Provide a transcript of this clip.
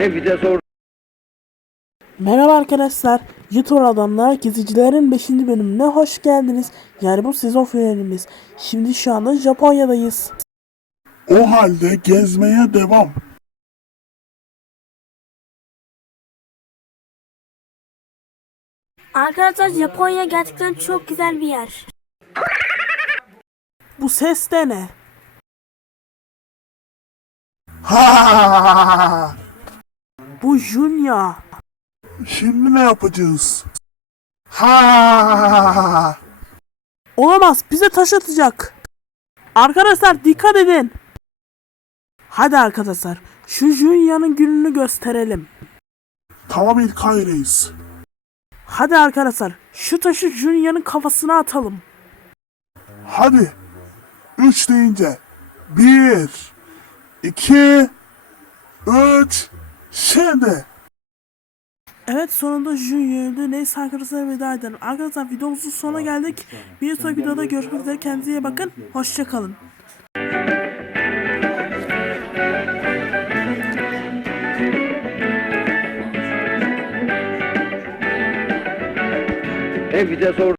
E vites or Merhaba arkadaşlar. YouTube Adamlar Gezicilerin 5. bölümüne hoş geldiniz. Yani bu sezon finalimiz. Şimdi şu anda Japonya'dayız. O halde gezmeye devam. Arkadaşlar Japonya gerçekten çok güzel bir yer. Bu ses de ne? Ha! Bu Junya. Şimdi ne yapacağız? Ha! Olamaz bize taş atacak. Arkadaşlar dikkat edin. Hadi arkadaşlar şu Junya'nın gününü gösterelim. Tamam İlkay Reis. Hadi arkadaşlar şu taşı Junya'nın kafasına atalım. Hadi. Üç deyince. Bir. iki, Üç. Şimdi. Evet sonunda Junya öldü. Neyse arkadaşlar veda edelim. Arkadaşlar videomuzun sonuna geldik. Bir sonraki videoda görüşmek üzere. Kendinize iyi bakın. Hoşçakalın. E vites or